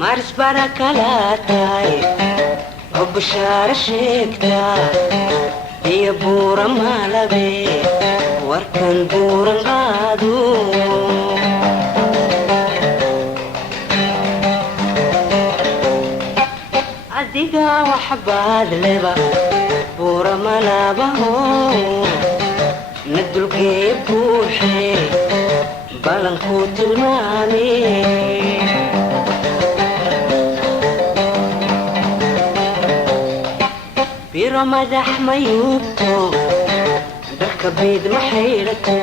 Mars para kalaatay oo bishaara sheegtaa iyo buura malabe warkan buuran qaadu adiga waxbaad leba buura malabaho nadulkee buuxe balanku tilmaamee biro madax mayuubto dharka bayd ma xaylato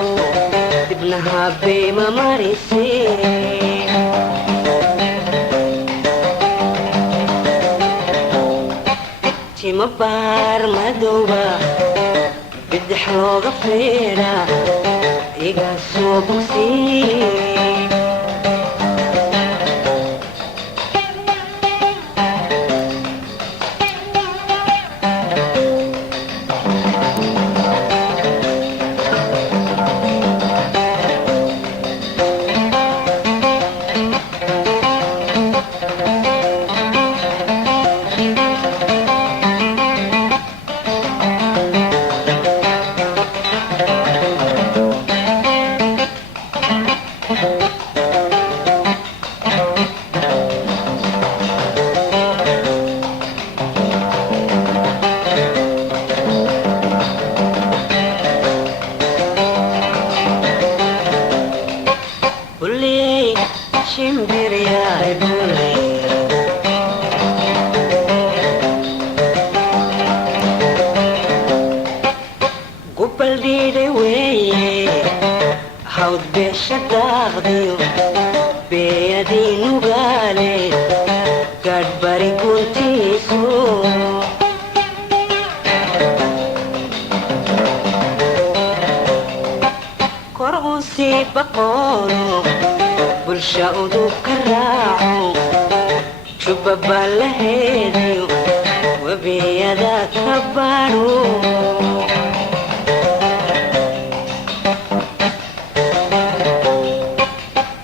dibnaha bayma marise tima baar madowba bidix looga feera iga soo bogsiye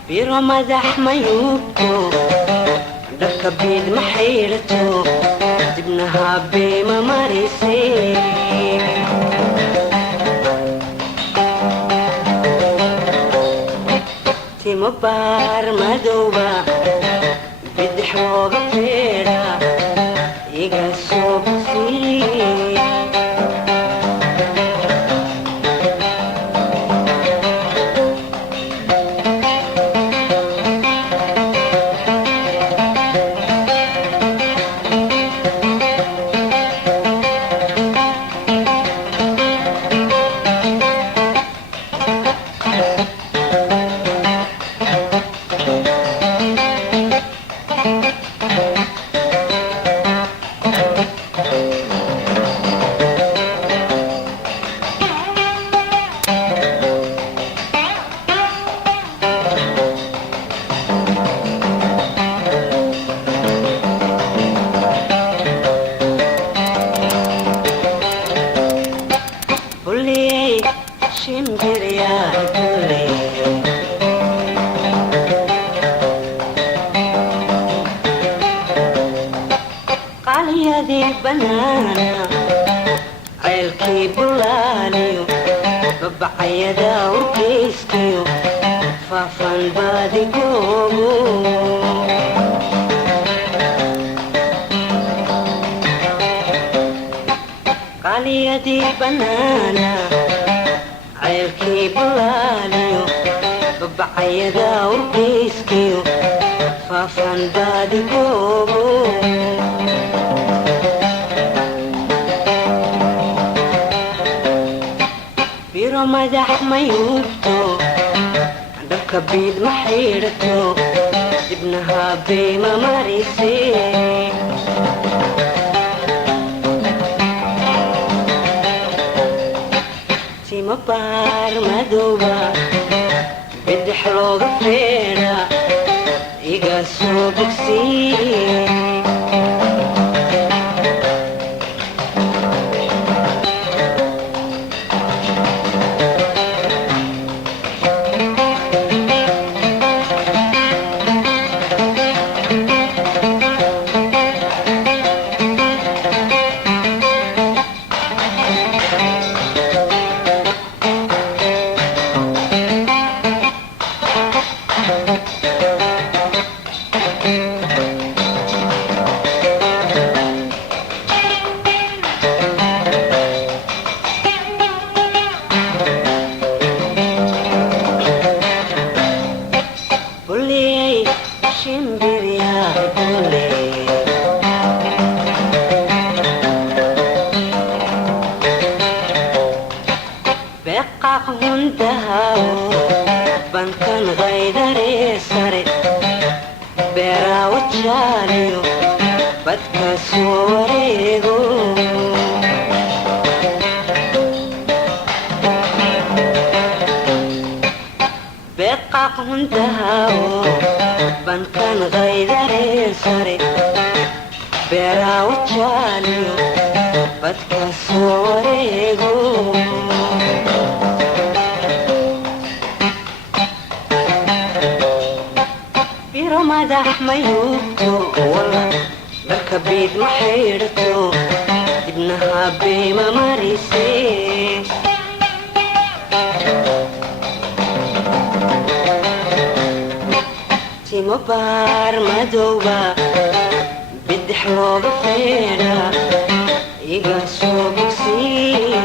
biro madax mayuubto dharka bayd ma xaylato dibnaha bayma marise tima baar madowba bidix looga feera iga soo bogsiye bacayada urkiiskiyo faafan baadigoobo biro madax mayuubto dhabka biid ma xiidhato dibnaha beema marise tima baar madooba bidix looga feedha iga soo bogsiye bankan qaydare sare beeraa wajaaliyo badka soo wareego beeqaaq hundahaawo bankan qaydare sare beeraa wajaaliyo badka soo wareego madax mayuubto walla dharka biid ma xiidhato dibnaha beema marise timo baar madooba bidix looga feedha iga soo bogsiye